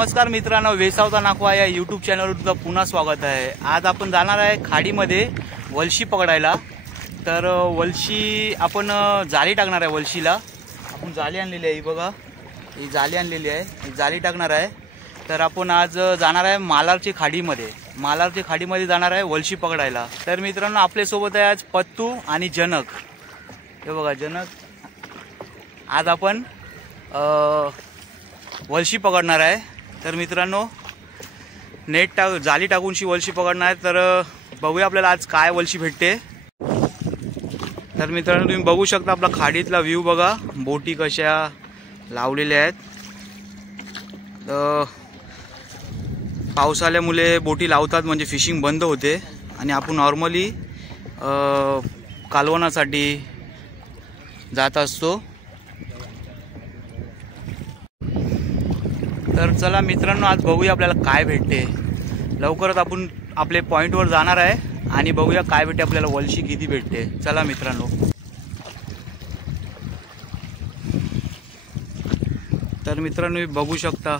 नमस्कार मित्रांनो, वेसावता नाखवा या यूट्यूब चॅनलवर तुमचं पुन्हा स्वागत आहे। आज आपण जाणार आहे खाडीमध्ये वलशी पकडायला। तर वलशी आपण जाळी टाकणार आहे। वलशीला आपण जाळी आणलेली आहे, बघा ही जाळी आणलेली आहे, ही जाळी टाकणार आहे। तर आपण आज जाणार आहे मालारची खाडीमध्ये जाणार आहे वलशी पकडायला। तर मित्रांनो आपल्या सोबत आहे आज पत्तू आणि जनक। हे बघा जनक, आज आपण वलशी पकडणार आहे। तर मित्रांनो जाळी टाकूनशी वलशी पकडणार आहे। तर बघूया आपल्याला आज काय वलशी भेटते। तर मित्रांनो तुम्ही बघू शकता आपला खाडीतला व्ह्यू बघा, बोटी कशा लावलेल्या आहेत। पाऊस आल्यामुळे बोटी लावतात म्हणजे फिशिंग बंद होते आणि आपण नॉर्मली कालवणासाठी जात असतो। तर चला मित्रांनो आज बघूया आपल्याला काय भेटते। लवकरच आपण आपले पॉइंटवर जाणार आहे आणि बघूया काय भेटते आपल्याला, वलशी किती भेटते। चला मित्रांनो। तर मित्रांनो बघू शकता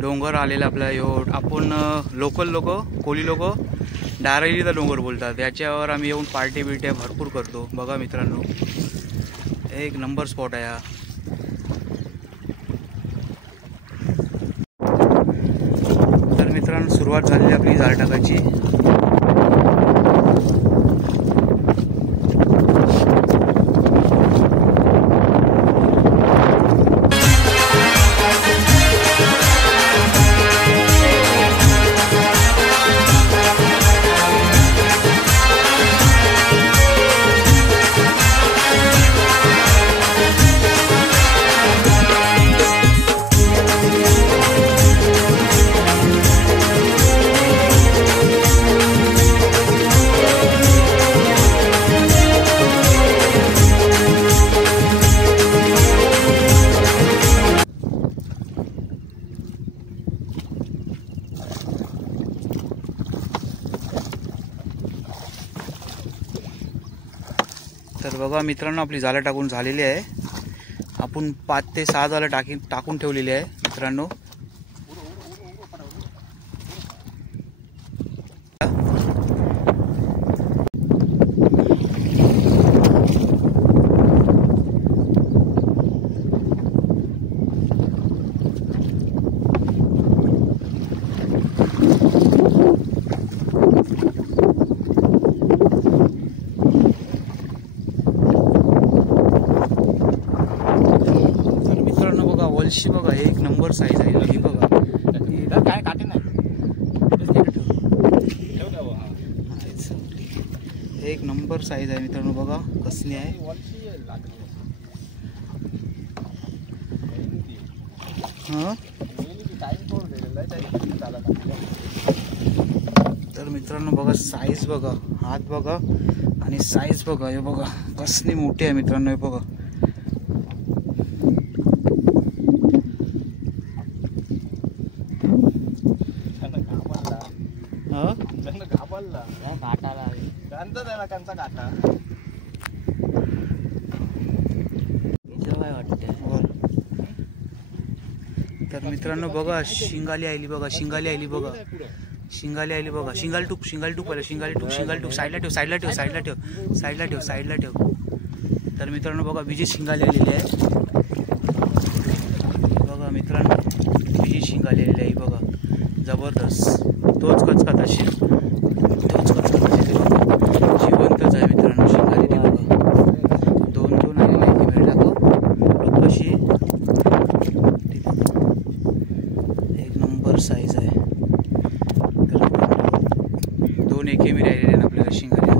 डोंगर आलेला आपला ह्यो। आपण लोकल लोक, कोळी लोक डायरेक्टली तर डोंगर बोलतात, याच्यावर आम्ही येऊन पार्टी बिर्ट्या भरपूर करतो। बघा मित्रांनो एक नंबर स्पॉट आहे हा। तर मित्रांनो सुरुवात झाली आपली जाळ टाकायची। तर बघा मित्रांनो आपली जाळं टाकून झालेली आहे। आपण 5 ते 6 जाळं टाकून ठेवलेली आहे मित्रांनो। वलशी बघा एक नंबर साईज आहे ही बघा, काय काटे नाही, एक नंबर साईज आहे मित्रांनो। बघा कसली आहे। तर मित्रांनो बघा साईज बघा, हात बघा आणि साईज बघा, हे बघा कसली मोठी आहे मित्रांनो। हे बघा तर मित्रांनो बघा शिंगाली आली बघा, शिंगाली आली बघा, शिंगाली आली बघा। शिंगाल टूक पहिला, शिंगाली टूक साईडला ठेव, साईडला ठेव, साईडला ठेव, साईडला ठेव, साईडला ठेव। तर मित्रांनो बघा विजी शिंगाली आलेली आहे बघा मित्रांनो, विजी शिंगाली आलेली आहे बघा, जबरदस्त। तोच कचकत असेल, तोच कचकत असेल बघा, जिवंतच आहे मित्रांनो शिंगाली ती बघा। दोन आलेले आहे, कॅमेरा टाकू कशी, एक नंबर साईज आहे। तर 2 एकेमी राहिलेले आहेत आपल्याला शिंगाल्या।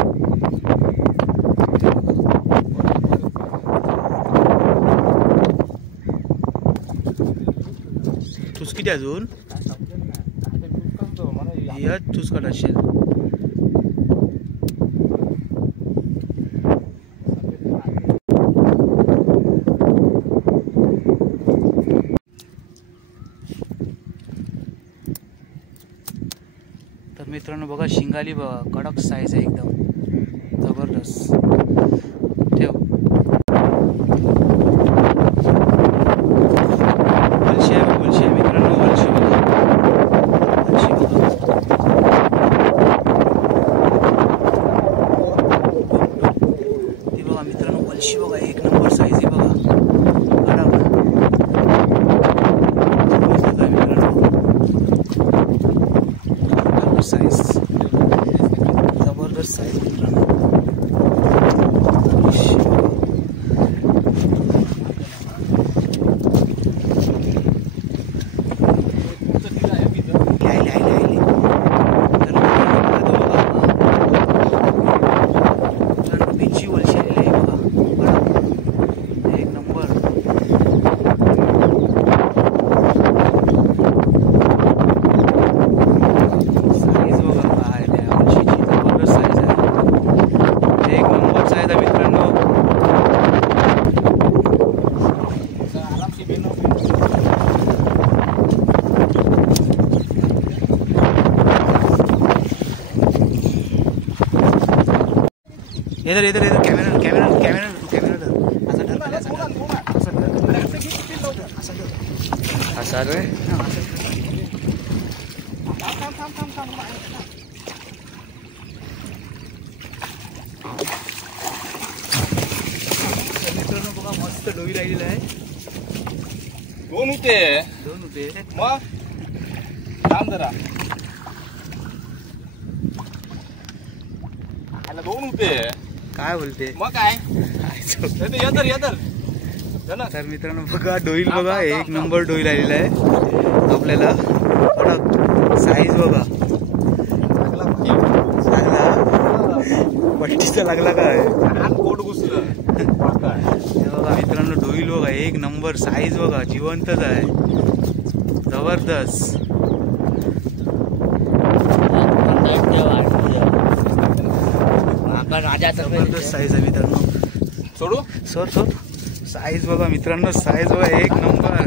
तुझ किती अजून या तुझ कट असेल। तर मित्रांनो बघा शिंगाली बघा, कडक साईज आहे एकदम जबरदस्त। ठेव वलशी आहे मित्रांनो, वलशी बघा। इधर इधर इधर कॅमेरा कॅमेरा कॅमेरा कॅमेरा धर असं धर पहिले, असं धर असं रे मित्रांनो बघा मस्त डोई राहिलेला आहे. दोन होते मग थांब जरा दोन होते काय बोलते मग काय येतर तर मित्रांनो बघा डोईल बघा एक नंबर डोईल आलेला आहे आपल्याला. साईज बघा पट्टीचा लागला काय पोट घुसलं बघा मित्रांनो डोईल बघा एक नंबर साईज बघा जिवंतच आहे जबरदस्त. जबरदस्त साईज आहे मित्रांनो. सोडू सोड साईज बघा मित्रांनो साईज बघा एक नंबर.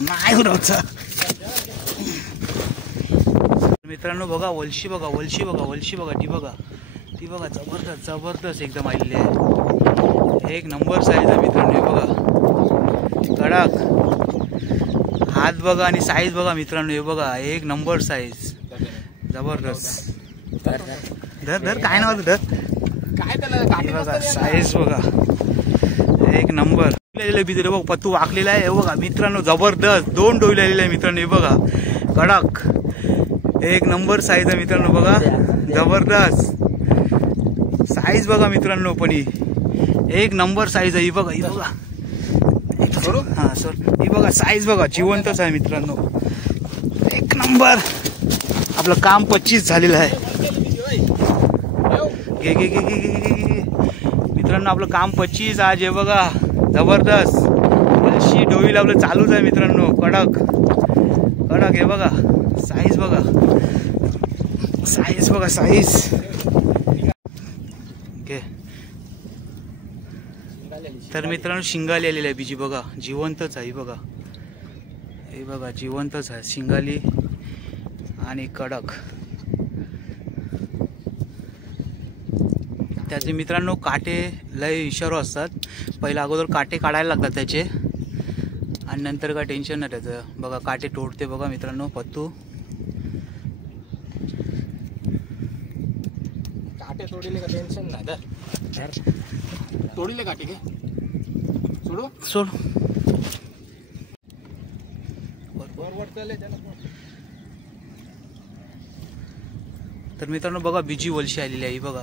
नाही उडवचा मित्रांनो बघा वलशी बघा ती बघा जबरदस्त एकदम आलेली आहे. एक नंबर साईज आहे मित्रांनो. बघा कडक हात बघा आणि साईज बघा मित्रांनो. हे बघा एक नंबर साईज जबरदस्त. धर काय नाव धर काय त्याला बघा साईज बघा एक नंबर. बिजरे बघ पत्तू वाकलेला आहे. हे बघा मित्रांनो जबरदस्त दोन डोईल आलेले आहे मित्रांनो. हे बघा कडक एक नंबर साईज आहे मित्रांनो. बघा जबरदस्त साईज बघा मित्रांनो. पण एक नंबर साईज आहे. ही बघा हा सर ही बघा साईज बघा जिवंतच आहे मित्रांनो. एक नंबर. आपलं काम 25 झालेलं आहे. घे मित्रांनो आपलं काम 25 आज. हे बघा जबरदस्त वलशी डोईल आपलं चालूच आहे मित्रांनो. कडक हे बघा साईज बघा साईज घे. तर मित्रांनो शिंगाली आलेली आहे बीजी बघा जिवंतच आहे. हे बघा जिवंतच आहे शिंगाली आणि कडक. त्याचे मित्रांनो काटे लय इशारो असतात. पहिला अगोदर काटे काढायला लागतात त्याचे आणि नंतर काय टेन्शन नाही त्याचं. बघा काटे तोडते बघा मित्रांनो पत्तू. काटे तोडले का टेन्शन नाही. तोडले काटे घे सोड तर मित्रांनो बघा बीजी वलशी आलेली आहे. बघा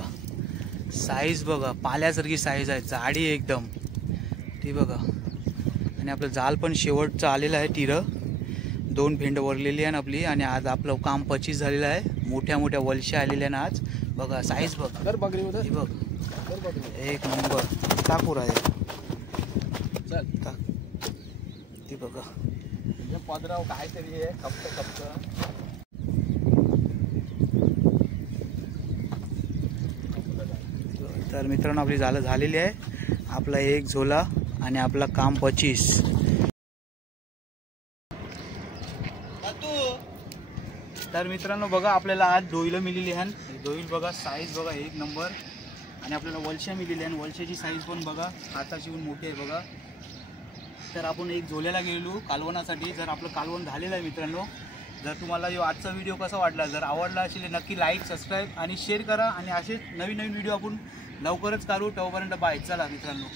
साईज बघा पाल्यासारखी साईज आहे. जाडी एकदम ती बघा. आणि आपलं जाल पण शेवटचं आलेलं आहे. टिरं 2 भेंड वरलेली आहे आपली. आणि आज आपलं काम 25 झालेलं आहे. मोठ्या वलशी आलेल्या ना आज. बघा साईज बघा बघ एक नंबर. टाकूर आहे ती बघा. पदराव काहीतरी खपत तर मित्रांनो आपली जालं झालेली आहे. आपला एक झोला आणि आपला काम 25. तर मित्रांनो बघा आपल्याला आज डोईलं मिळाली आहे. डोईल बघा साईज बघा एक नंबर. आणि आपल्याला वलशा मिळाली आहे. वलशाची साईज पण बघा हाताची पण मोठी आहे बघा. तर आपण एक झोल्याला गेलेलो कालवणासाठी. जर आपलं कालवण झालेलं आहे मित्रांनो. जर तुम्हाला आजचा व्हिडिओ कसा वाटला जर आवडला असेल नक्की लाईक सबस्क्राईब आणि शेअर करा. आणि असेच नवीन व्हिडिओ आपण लवकरच काढू. तोपर्यंत बाय. चला मित्रांनो.